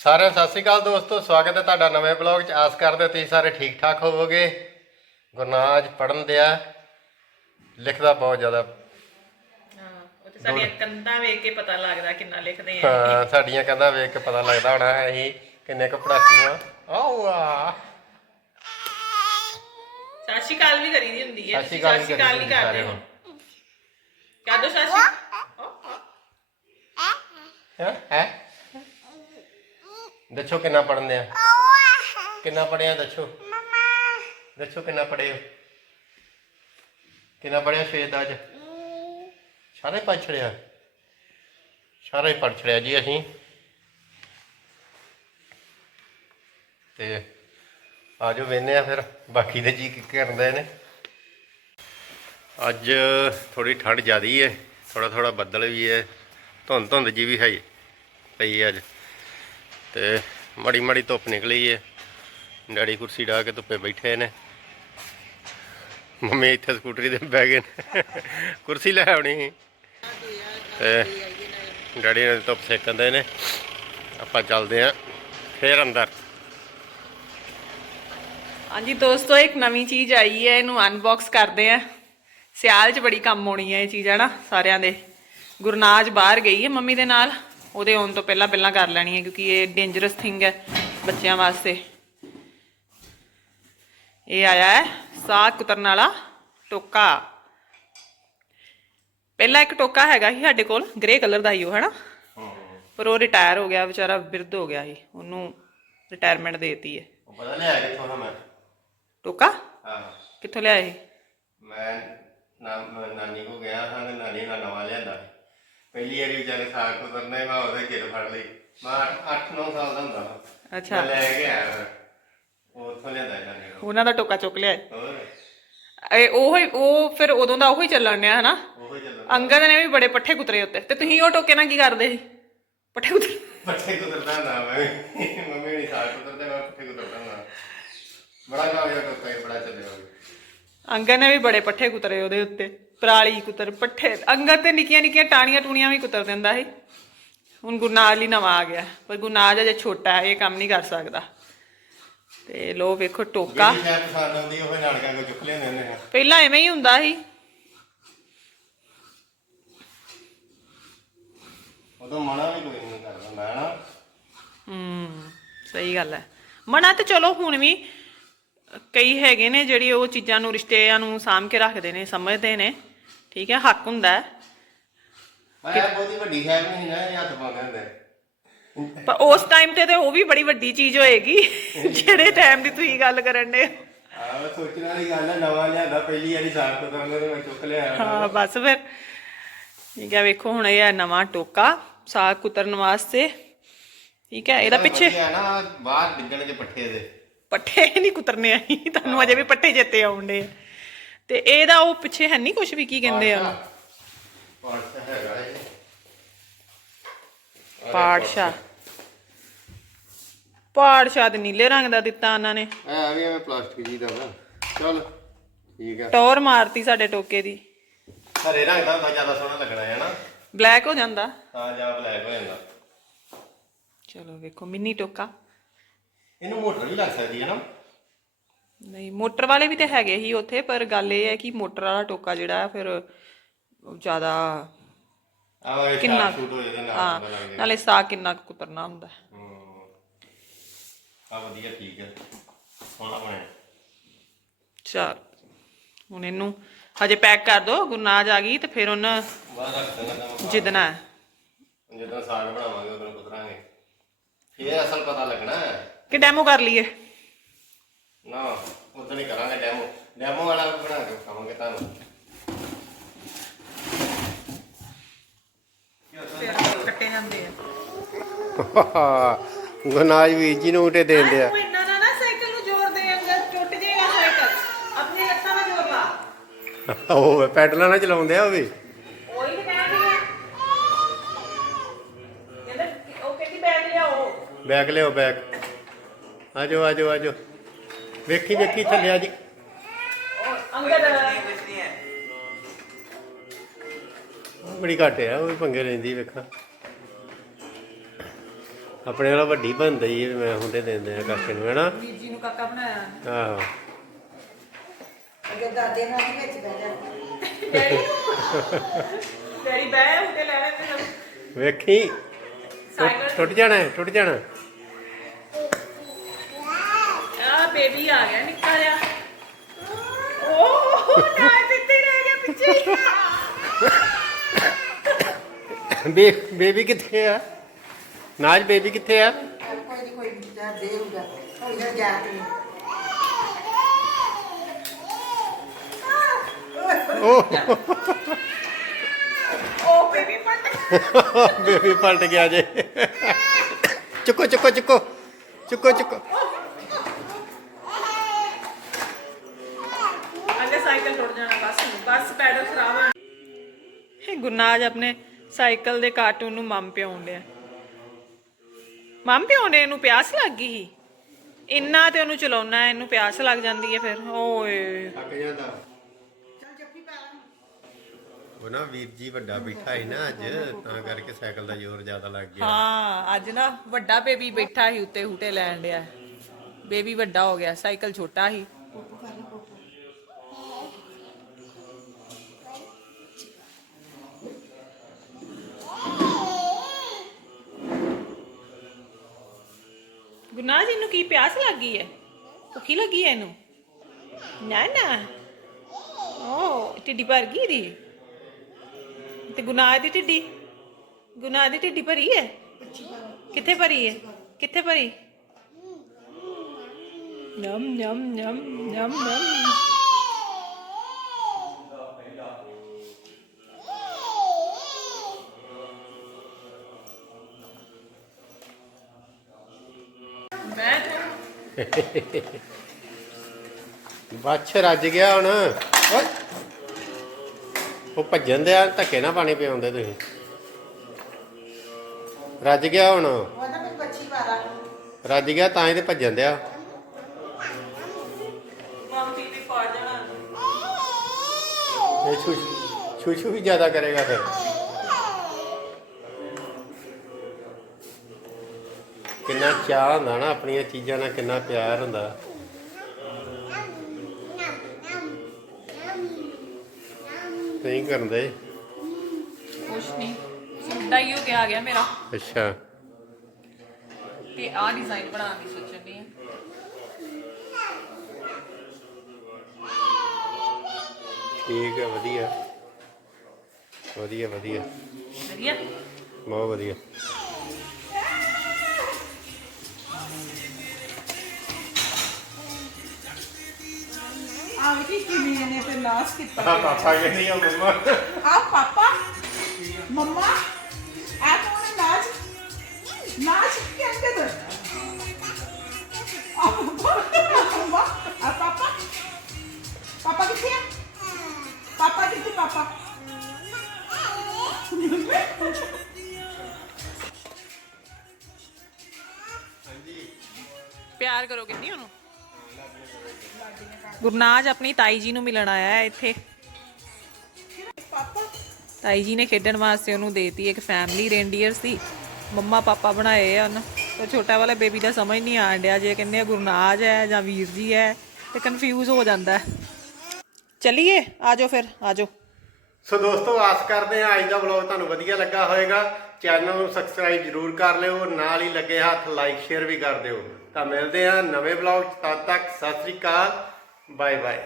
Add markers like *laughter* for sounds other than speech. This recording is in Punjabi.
ਸਾਰਿਆਂ ਨੂੰ ਸਤਿ ਸ਼੍ਰੀ ਅਕਾਲ ਦੋਸਤੋ ਸਵਾਗਤ ਹੈ ਤੁਹਾਡਾ ਨਵੇਂ ਬਲੌਗ 'ਚ। ਆਸ ਕਰਦੇ ਹਾਂ ਤੁਸੀਂ ਸਾਰੇ ਠੀਕ ਠਾਕ ਹੋਵੋਗੇ। ਗੁਰਨਾਜ ਪੜਨ ਦਿਆ। ਲਿਖਦਾ ਬਹੁਤ ਜ਼ਿਆਦਾ। ਹਾਂ ਉਹ ਤੇ ਸਾਡੀਆਂ ਕੰਧਾਂ ਵੇਖ ਕੇ ਪਤਾ ਲੱਗਦਾ ਕਿੰਨਾ ਲਿਖਦੇ ਆ। ਹਾਂ ਸਾਡੀਆਂ ਕਹਿੰਦਾ ਵੇਖ ਕੇ ਪਤਾ ਲੱਗਦਾ ਹੋਣਾ ਅਸੀਂ ਕਿੰਨੇ ਕੁ ਪੜਾਕੀਆਂ। ਆਓ ਆ ਸਤਿ ਸ਼੍ਰੀ ਅਕਾਲ ਵੀ ਕਰੀਦੀ ਹੁੰਦੀ ਹੈ ਸਤਿ ਸ਼੍ਰੀ ਅਕਾਲ ਸਤਿ ਸ਼੍ਰੀ ਅਕਾਲ ਨਹੀਂ ਕਰੀਦੀ ਕਰਦੇ ਹੁੰਦੀ ਹੁਣ। ਕਹਿ ਦੋ ਸਤਿ ਸ਼੍ਰੀ ਹੈ? ਹੈ? ਦੱਸੋ ਕਿੰਨਾ ਪੜਨ ਆ? ਕਿੰਨਾ ਪੜਿਆ ਦੱਸੋ? ਦੱਸੋ ਕਿੰਨਾ ਪੜਿਆ ਕਿੰਨਾ ਪੜਿਆ ਸਵੇਰ ਦਾ ਅੱਜ? ਸਾਰੇ ਪੜ੍ਹ ਛੜਿਆ ਸਾਰੇ ਪੜ੍ਹ ਛੜਿਆ ਜੀ ਅਸੀਂ। ਤੇ ਆਜੋ ਵੇਨੇ ਆ ਫਿਰ ਬਾਕੀ ਦੇ ਜੀ ਕੀ ਕਰਦੇ ਨੇ। ਅੱਜ ਥੋੜੀ ਠੰਡ ਜ਼ਿਆਦੀ ਹੈ ਥੋੜਾ ਥੋੜਾ ਬੱਦਲ ਵੀ ਹੈ ਧੁੰਦ ਧੁੰਦ ਜੀ ਵੀ ਹੈ ਪਈ ਅੱਜ। ਤੇ ਮੜੀ ਮੜੀ ਧੁੱਪ ਨਿਕਲੀ ਹੈ ਡੈਡੀ ਕੁਰਸੀ ਢਾ ਕੇ ਧੁੱਪੇ ਬੈਠੇ ਨੇ। ਮੰਮੀ ਇੱਥੇ ਸਕੂਟਰੀ ਤੇ ਬਹਿ ਗਏ ਨੇ। ਕੁਰਸੀ ਲੈ ਆਉਣੀ ਸੀ। ਤੇ ਡੈਡੀ ਨੇ ਧੁੱਪ ਸੇਕਣ ਦੇ ਨੇ। ਆਪਾਂ ਚੱਲਦੇ ਆਂ ਫੇਰ ਅੰਦਰ। ਹਾਂਜੀ ਦੋਸਤੋ, ਇੱਕ ਨਵੀਂ ਚੀਜ਼ ਆਈ ਹੈ, ਇਹਨੂੰ ਅਨਬਾਕਸ ਕਰਦੇ ਆ ਸਿਆਲ 'ਚ ਬੜੀ ਕੰਮ ਆਉਣੀ ਹੈ ਇਹ ਚੀਜ਼, ਹੈ ਨਾ, ਸਾਰਿਆਂ ਦੇ। ਗੁਰਨਾਜ ਬਾਹਰ ਗਈ ਹੈ ਮੰਮੀ ਦੇ ਨਾਲ। ਉਹਦੇ ਆਉਣ ਤੋਂ ਪਹਿਲਾਂ ਪਹਿਲਾਂ ਕਰ ਲੈਣੀ ਹੈ ਕਿਉਂਕਿ ਇਹ ਡੇਂਜਰਸ ਥਿੰਗ ਹੈ ਬੱਚਿਆਂ ਵਾਸਤੇ। ਇਹ ਆਇਆ ਹੈ ਸਾਗ ਕੁਤਰਨ ਵਾਲਾ ਟੋਕਾ। ਪਹਿਲਾਂ ਇੱਕ ਟੋਕਾ ਹੈਗਾ ਸੀ ਸਾਡੇ ਕੋਲ ਗ੍ਰੇ ਕਲਰ ਦਾ ਹੀ ਉਹ ਹੈਨਾ? ਪਰ ਉਹ ਰਿਟਾਇਰ ਹੋ ਗਿਆ ਵਿਚਾਰਾ ਬਿਰਧ ਹੋ ਗਿਆ ਸੀ। ਉਹਨੂੰ ਰਿਟਾਇਰਮੈਂਟ ਦੇਤੀ ਹੈ। ਉਹ ਪਤਾ ਨਹੀਂ ਆਇਆ ਕਿੱਥੋਂ ਨਾ ਮੈਂ? ਟੋਕਾ? ਹਾਂ। ਕਿੱਥੋਂ ਲਿਆਏ ਸੀ? ਮੈਂ ਨਾਨੀ ਕੋ ਗਿਆ ਹਾਂ ਤੇ ਨਾਨੀ ਨਾਲ ਨਵਾਂ ਲਿਆਂਦਾ ਪਹਿਲੀ ਵਾਰੀ ਵਿਚਾਰੇ ਸਾਗ ਕੁਤਰਨੇ ਮੈਂ ਉਹਦੇ ਗਿਰ ਫੜ ਲਈ। ਮੈਂ 8-9 ਸਾਲ ਦਾ ਹੁੰਦਾ ਹਾਂ ਅੱਛਾ। ਮੈਂ ਲੈ ਕੇ ਆਇਆ ਉੱਥੋਂ ਲਿਆਂਦਾ ਕੋਲ। ਉਹਨਾਂ ਦਾ ਟੋਕਾ ਚੁੱਕ ਲਿਆਏ ਹੋਰ? ਇਹ ਉਹ ਹੀ ਉਹ ਫਿਰ ਉਦੋਂ ਦਾ ਉਹੀ ਚੱਲਣ ਡਿਆ ਹਨਾ? ਉਹ ਅੰਗਦ ਨੇ ਵੀ ਬੜੇ ਪੱਠੇ ਕੁਤਰੇ ਉੱਤੇ। ਤੇ ਤੁਸੀਂ ਉਹ ਟੋਕੇ ਨਾਲ ਕੀ ਕਰਦੇ ਸੀ? ਪੱਠੇ ਕੁਤਰੇ ਪੱਠੇ ਕੁਤਰਦਾ ਨਾ ਮੈਂ ਮੰਮੀ ਨੇ ਸਾਗ ਕੁਤਰਦੇ ਮੈਂ ਪੱਠੇ ਕੁਤਰਦਾ ਨਾ ਬੜਾ ਕਾਮਯਾਬ ਟੋਕਾ ਇਹ ਬੜਾ ਚੱਲਿਆ ਉਹ। ਅੰਗਦ ਨੇ ਵੀ ਬੜੇ ਪੱਠੇ ਕੁਤਰੇ ਉਹਦੇ ਉੱਤੇ। ਪਰਾਲੀ ਕੁਤਰ ਪੱਠੇ ਅੰਗਦ ਤੇ ਨਿੱਕੀਆਂ ਨਿੱਕੀਆਂ ਟਾਣੀਆਂ ਟੂਣੀਆਂ ਵੀ ਕੁਤਰ ਦਿੰਦਾ ਸੀ। ਹੁਣ ਗੁਰਨਾਜ ਲਈ ਨਵਾਂ ਆ ਗਿਆ ਪਰ ਗੁਰਨਾਜ ਅਜੇ ਛੋਟਾ ਹੈ ਇਹ ਕੰਮ ਨਹੀਂ ਕਰ ਸਕਦਾ। ਤੇ ਲੋ ਵੇਖੋ ਟੋਕਾ। ਜਿਹੜੀ ਸ਼ਾਇਦ ਪਸੰਦ ਆਉਂਦੀ ਉਹ ਨਾਟਕਾਂ ਕੋ ਚੁੱਕ ਲੈਂਦੇ ਨੇ ਪਹਿਲਾਂ ਐਵੇਂ ਹੀ ਹੁੰਦਾ ਸੀ। ਉਦੋਂ ਮਨਾ ਵੀ ਕੋਈ ਨਹੀਂ ਕਰਦਾ ਮੈਂ ਨਾ। ਹੂੰ ਸਹੀ ਗੱਲ ਹੈ। ਮਨਾ ਤੇ ਚਲੋ ਹੁਣ ਵੀ ਕਈ ਹੈਗੇ ਨੇ ਜਿਹੜੀ ਉਹ ਚੀਜ਼ਾਂ ਨੂੰ ਰਿਸ਼ਤਿਆਂ ਨੂੰ ਸਾਂਭ ਕੇ ਰੱਖਦੇ ਨੇ ਸਮਝਦੇ ਨੇ। ਠੀਕ ਹੈ ਹੱਕ ਹੁੰਦਾ ਹੈ। ਮੈਂ ਬਹੁਤੀ ਵੱਡੀ ਸ਼ਾਇਦ ਨਹੀਂ ਨਾ ਇਹ ਹੱਥ ਪਾਉਂਦੇ ਹੁੰਦੇ ਪਰ ਉਸ ਟਾਈਮ ਤੇ ਤੇ ਉਹ ਵੀ ਬੜੀ ਵੱਡੀ ਚੀਜ਼ ਹੋਏਗੀ ਜਿਹੜੇ ਟਾਈਮ ਦੀ ਤੁਸੀਂ ਗੱਲ ਕਰਨ ਦੇ ਆ ਮੈਂ ਸੋਚਣ ਵਾਲੀ ਗੱਲ ਹੈ ਨਵਾਂ ਲਿਆਂਦਾ ਪਹਿਲੀ ਵਾਰੀ ਸਾਗ ਕੁਤਰਨੇ ਤੇ ਮੈਂ ਚੁੱਕ ਲਿਆ ਹਾਂ ਬਸ ਫਿਰ। ਠੀਕ ਹੈ ਵੇਖੋ ਹੁਣ ਇਹ ਹੈ ਨਵਾਂ ਟੋਕਾ ਸਾਗ ਕੁਤਰਨ ਵਾਸਤੇ। ਠੀਕ ਹੈ ਇਹਦਾ ਪਿੱਛੇ ਵਧੀਆ ਨਾ ਬਾਹਰ ਡਿੱਗਣ ਦੇ ਪੱਠੇ ਦੇ। ਪੱਠੇ ਨਹੀਂ ਕੁਤਰਨੇ ਆਈ ਤੁਹਾਨੂੰ ਅਜੇ ਵੀ ਪੱਠੇ ਚੇਤੇ ਆਉਂਦੇ ਤੇ ਇਹਦਾ ਉਹ ਪਿੱਛੇ ਹੈ ਨਹੀਂ ਕੁਝ ਵੀ ਕੀ ਕਹਿੰਦੇ ਆ? ਪਾਠ ਹੈਗਾ ਇਹ। ਪਾੜਸ਼ਾ ਪਾੜਸ਼ਾ ਤੇ ਨੀਲੇ ਰੰਗ ਦਾ ਦਿੱਤਾ ਉਹਨਾਂ ਨੇ। ਐ ਵੀ ਐਵੇਂ ਪਲਾਸਟਿਕ ਜੀ ਦਾ ਵਾ। ਚਲ ਠੀਕ ਹੈ ਟੌਰ ਮਾਰਤੀ ਸਾਡੇ ਟੋਕੇ ਦੀ। ਹਰੇ ਰੰਗ ਦਾ ਹੁੰਦਾ ਜ਼ਿਆਦਾ ਸੋਹਣਾ ਲੱਗਣਾ ਹੈ ਨਾ। ਬਲੈਕ ਹੋ ਜਾਂਦਾ। ਹਾਂ ਜਾਂ ਬਲੈਕ ਹੋ ਜਾਂਦਾ। ਚਲੋ ਵੇਖੋ ਮਿੰਨੀ ਟੋਕਾ। ਇਹਨੂੰ ਮੋਟਰ ਵੀ ਲੱਗ ਸਕਦੀ ਹੈ ਨਾ। ਨਹੀਂ ਮੋਟਰ ਵਾਲੇ ਵੀ ਤੇ ਹੈਗੇ ਹੀ ਉੱਥੇ ਪਰ ਗੱਲ ਇਹ ਹੈ ਕਿ ਮੋਟਰ ਵਾਲਾ ਟੋਕਾ ਜਿਹੜਾ ਫਿਰ ਜ਼ਿਆਦਾ ਕਿੰਨਾ ਕਿੰਨਾ ਸ਼ੂਟ ਹੋ ਜਾਂਦੇ ਹਾਂ। ਨਾਲੇ ਸਾਗ ਕਿੰਨਾ ਕੁ ਕੁਤਰਨਾ ਹੁੰਦਾ। ਆ ਵਧੀਆ ਠੀਕ ਹੈ। ਸੋਹਣਾ ਬਣਿਆ। ਚਲ ਹੁਣ ਇਹਨੂੰ ਹਜੇ ਪੈਕ ਕਰ ਦੋ ਗੁਰਨਾਜ ਆ ਗਈ ਤੇ ਫਿਰ ਉਹਨਾਂ ਜਿੱਦਣਾ ਜਦੋਂ ਸਾਗ ਬਣਾਵਾਂਗੇ ਉਦੋਂ ਕੁਤਰਾਂਗੇ। ਇਹ ਅਸਲ ਪਤਾ ਲੱਗਣਾ ਕਿ ਡੈਮੋ ਕਰ ਲਈਏ? ਨਾ ਉਦੋਂ ਹੀ ਕਰਾਂਗੇ ਡੈਮੋ ਡੈਮੋ ਵਾਲਾ ਵੀ ਬਣਾ ਕੇ ਖਾਵਾਂਗੇ ਤੁਹਾਨੂੰ। ਕੱਟੇ ਜਾਂਦੇ ਆ। *laughs* ਗਨਾਜ ਵੀਰ ਜੀ ਨੂੰ ਉਟੇ ਦੇਣ ਦਿਆ ਇੰਨਾ ਨਾ ਨਾ ਸਾਈਕਲ ਨੂੰ ਜ਼ੋਰ ਦੇ ਅੰਗਰ ਟੁੱਟ ਜਾਏਗਾ ਸਾਈਕਲ। ਆਪਣੇ ਹੱਥਾਂ ਨਾਲ ਜ਼ੋਰ ਲਾ। *laughs* ਉਹ ਪੈਡਲਾਂ ਨਾਲ ਚਲਾਉਂਦੇ ਆ ਉਹ ਵੀ। ਉਹੀ ਤਾਂ ਕਹਿ ਰਹੀ ਹੈ ਕਹਿੰਦਾ ਉਹ ਕਹਿੰਦੀ ਬੈਗ ਲਿਆਓ। ਬੈਗ ਲਿਓ ਬੈਗ। ਆਜੋ ਆਜੋ ਆਜੋ ਵੇਖੀ ਵੇਖੀ ਥੱਲੇ ਆ ਜੀ। ਉਹ ਅੰਗਦ। ਬੜੀ ਘੱਟ ਆ ਉਹ ਵੀ ਪੰਗੇ ਲੈਂਦੀ ਵੇਖਾਂ। ਆਪਣੇ ਵਾਲਾ ਵੱਡੀ ਬਣਦੀ ਹੈ ਮੈਂ ਹੁੰਦੇ ਦਿੰਦੇ ਆ ਕਾਕੇ ਨੂੰ ਹੈਨਾ? ਵੀਰ ਜੀ ਨੂੰ ਕਾਕਾ ਬਣਾਇਆ। ਆਹੋ। ਅੱਗੇ ਦਾਦੇ ਨਾਲ ਹੀ ਵਿੱਚ ਬਹਿ ਜਾ। ਡੈਡੀ ਡੈਡੀ ਬੈ ਉਹਦੇ ਲੈ ਲੈ ਤੇ ਵੇਖੀ। ਟੁੱਟ- ਸਾਈਕਲ। ਟੁੱਟ ਜਾਣਾ ਹੈ, ਟੁੱਟ ਜਾਣਾ। ਬੇਬੀ ਆ ਗਿਆ ਨਿੱਕਾ ਜਿਹਾ। ਓਹ ਨਾ ਦਿੱਤੇ ਰਹਿ ਗਿਆ ਪਿੱਛੇ ਬੇ ਬੇਬੀ ਕਿੱਥੇ ਆ? ਨਾਜ ਬੇਬੀ ਕਿੱਥੇ ਆ? ਕੋਈ ਨਹੀਂ ਕੋਈ ਵਿਚਾਰ ਦੇਊਗਾ ਕੋਈ ਨਾ ਜਾ ਕੇ ਉਹ ਬੇਬੀ ਪੱਟ ਬੇਬੀ ਪਲਟ ਗਿਆ ਜੇ। ਚੁੱਕੋ ਚੁੱਕੋ ਚੁੱਕੋ। ਚੁੱਕੋ ਚੁੱਕੋ। ਇਹ ਗੁਨਾਜ ਆਪਣੇ ਸਾਈਕਲ ਦੇ ਕਾਰਟੂਨ ਨੂੰ ਮੰਮ ਪਿਆਉਣ ਡਿਆ। ਮੰਮ ਪਿਆਉਣੇ ਇਹਨੂੰ ਪਿਆਸ ਲੱਗ ਗਈ ਸੀ। ਇੰਨਾ ਤੇ ਉਹਨੂੰ ਚਲਾਉਣਾ ਇਹਨੂੰ ਪਿਆਸ ਲੱਗ ਜਾਂਦੀ ਹੈ ਫਿਰ। ਓਏ। ਥੱਕ ਜਾਂਦਾ। ਚੱਲ ਜੱਫੀ ਪਾ ਲੈ। ਉਹ ਨਾ ਵੀਰ ਜੀ ਵੱਡਾ ਬੈਠਾ ਹੈ ਨਾ ਅੱਜ ਤਾਂ ਕਰਕੇ ਸਾਈਕਲ ਦਾ ਜ਼ੋਰ ਜ਼ਿਆਦਾ ਲੱਗ ਗਿਆ। ਹਾਂ ਅੱਜ ਨਾ ਵੱਡਾ ਬੇਬੀ ਬੈਠਾ ਸੀ ਉੱਤੇ ਹੂਟੇ ਲੈਣ ਡਿਆ। ਬੇਬੀ ਵੱਡਾ ਹੋ ਗਿਆ ਸਾਈਕਲ ਛੋਟਾ ਸੀ। ਗੁਨਾਹ ਜੀ ਕੀ ਪਿਆਸ ਲੱਗੀ ਹੈ ਭੁੱਖੀ ਲੱਗੀ ਹੈ ਇਹਨੂੰ? ਨਾ ਨਾ। ਓ ਟਿੱਡੀ ਭਰ ਗਈ ਦੀ ਤੇ ਗੁਨਾਹ ਦੀ ਟਿੱਡੀ ਗੁਨਾਹ ਦੀ ਢਿੱਡੀ ਭਰੀ ਹੈ ਕਿੱਥੇ ਭਰੀ ਹੈ ਕਿੱਥੇ ਭਰੀ? ਨਮ ਨਮ ਨਮ ਨਮ ਨਮ। ਬੱਛ ਰੱਜ ਗਿਆ ਹੁਣ। ਓਏ। ਉਹ ਭੱਜਣ ਦੇ ਆ ਧੱਕੇ ਨਾ ਪਾਣੀ ਪਿਆਉਂਦੇ ਤੁਸੀਂ। ਰੱਜ ਗਿਆ ਹੁਣ। ਰੱਜ ਗਿਆ ਤਾਂ ਹੀ ਤੇ ਭੱਜਣ ਦਿਆ। ਮੰਮੀ ਵੀ ਪਾ ਜਾਣਾ। ਇਹ ਛੂ ਛੂ ਛੂ ਵੀ ਜ਼ਿਆਦਾ ਕਰੇਗਾ ਫਿਰ। ਕਿੰਨਾ ਚਾਹ ਹੁੰਦਾ ਨਾ ਆਪਣੀਆਂ ਚੀਜ਼ਾਂ ਨਾਲ ਕਿੰਨਾ ਪਿਆਰ ਹੁੰਦਾ। ਨਹੀਂ ਕਰਦੇ? ਕੁਛ ਨਹੀਂ ਸੁਣਦਾ ਹੀ ਹੋ ਕੇ ਆ ਗਿਆ ਮੇਰਾ। ਅੱਛਾ। ਤੇ ਆਹ ਡਿਜ਼ਾਈਨ ਬਣਾਉਣ ਦੀ ਸੋਚਣ ਦੀ ਠੀਕ ਹੈ ਵਧੀਆ। ਵਧੀਆ ਵਧੀਆ। ਵਧੀਆ? ਬਹੁਤ ਵਧੀਆ। ਕਿਵੇਂ ਨੇ ਤੇ ਲਾਸ ਕੀਤਾ? ਪਾਪਾ ਕਹਿੰਦੀ ਆ ਮੰਮਾ। ਆ ਪਾਪਾ? ਮੰਮਾ? ਆ ਕੌਣ ਹੈ ਨਾਚ ਨਾਚ ਕਹਿੰਦੇ ਤੇ? ਆ ਪਾਪਾ ਆ ਪਾਪਾ? ਪਾਪਾ ਕਿੱਥੇ ਆ? ਪਾਪਾ ਕਿੱਥੇ ਪਾਪਾ? ਪਿਆਰ ਕਰੋਗੇ ਨਹੀਂ ਉਹਨੂੰ? ਗੁਰਨਾਜ ਆਪਣੀ ਤਾਈ ਜੀ ਨੂੰ ਮਿਲਣ ਆਇਆ ਹੈ ਇੱਥੇ। ਤਾਈ ਜੀ ਨੇ ਖੇਡਣ ਵਾਸਤੇ ਉਹਨੂੰ ਦੇਤੀ, ਇੱਕ ਫੈਮਿਲੀ ਰੇਂਡੀਅਰ ਸੀ। ਮੰਮਾ ਪਾਪਾ ਬਣਾਏ ਆ ਉਹਨ। ਉਹ ਛੋਟਾ ਵਾਲਾ ਬੇਬੀ ਦਾ ਸਮਝ ਨਹੀਂ ਆਣ ਡਿਆ, ਜੇ ਕਹਿੰਦੇ ਗੁਰਨਾਜ ਹੈ ਜਾਂ ਵੀਰ ਜੀ ਹੈ, ਤੇ ਕਨਫਿਊਜ਼ ਹੋ ਜਾਂਦਾ ਹੈ। ਚਲਿਏ ਆਜੋ ਫਿਰ ਆਜੋ ਸੋ ਦੋਸਤੋ, ਆਸ ਕਰਦੇ ਹਾਂ ਅੱਜ ਦਾ ਵਲੌਗ ਤੁਹਾਨੂੰ ਵਧੀਆ ਲੱਗਾ ਹੋਵੇਗਾ। ਚੈਨਲ ਨੂੰ ਸਬਸਕ੍ਰਾਈਬ ਜਰੂਰ ਕਰ ਲਿਓ, ਨਾਲ ਹੀ ਲੱਗੇ ਹੱਥ ਲਾਈਕ ਸ਼ੇਅਰ ਵੀ ਕਰ ਦਿਓ। ਤਾਂ ਮਿਲਦੇ ਹਾਂ ਨਵੇਂ ਵਲੌਗ 'ਚ, ਤਦ ਤੱਕ ਸਤਿ ਸ੍ਰੀ ਅਕਾਲ ਬਾਏ ਬਾਏ